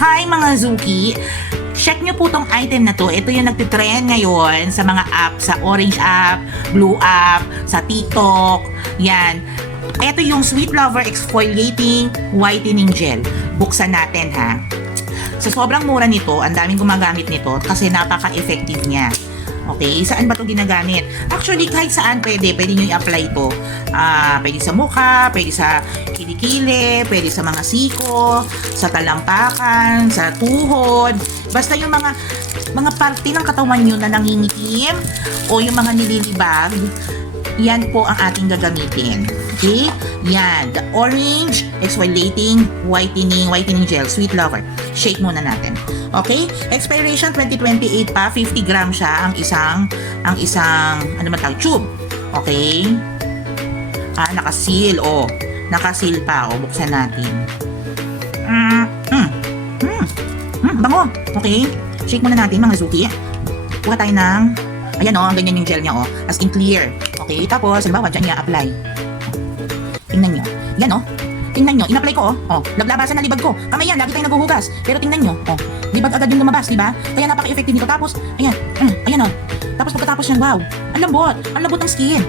Hi mga Zuki! Check nyo po tong item na to. Ito yung nagtitrend ngayon sa mga app, sa Orange app, Blue app, sa TikTok. Yan. Ito yung Sweet Lover Exfoliating Whitening Gel. Buksan natin ha. Sa sobrang mura nito, ang daming gumagamit nito kasi napaka-effective niya. Okay, saan ba ito ginagamit? Actually, kahit saan pwede nyo i-apply ito. Pwede sa mukha, pwede sa kilikili, pwede sa mga siko, sa talampakan, sa tuhod. Basta yung mga parte ng katawan nyo na nangingitim o yung mga nililibag, yan po ang ating gagamitin. Okay? Yan. The Orange Exfoliating Whitening Gel. Sweet Lover. Shake muna natin. Okay? Expiration 2028 pa. 50 gram siya ang isang ano man tawag? Tube. Okay? Nakaseal. Nakaseal pa. Buksan natin. Bango. Okay? Shake muna natin mga Zuki. Kuha tayo ng ayan ang ganyan yung gel niya as in clear. Okay? Tapos, halimbawa, dyan i-apply. Tingnan nyo. Yan tingnan nyo, in-apply ko naglabasan na libag ko. Kamay yan, lagi tayong naguhugas. Pero tingnan nyo, libag agad yung lumabas, di ba? Kaya napaka-effective nito. Tapos, ayan, Tapos pagkatapos yan, wow, ang lambot ng skin.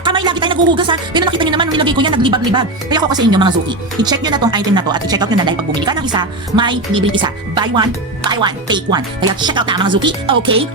Kamay lagi tayong naguhugas ha. Pero nakita nyo naman, nung nilagay ko yan, naglibag-libag. Kaya ako sa inyo mga Zuki, i-check nyo na tong item na to at i-check out nyo na dahil pag bumili ka ng isa, may libreng isa. Buy one, take one. Kaya check out na mga Zuki. Okay?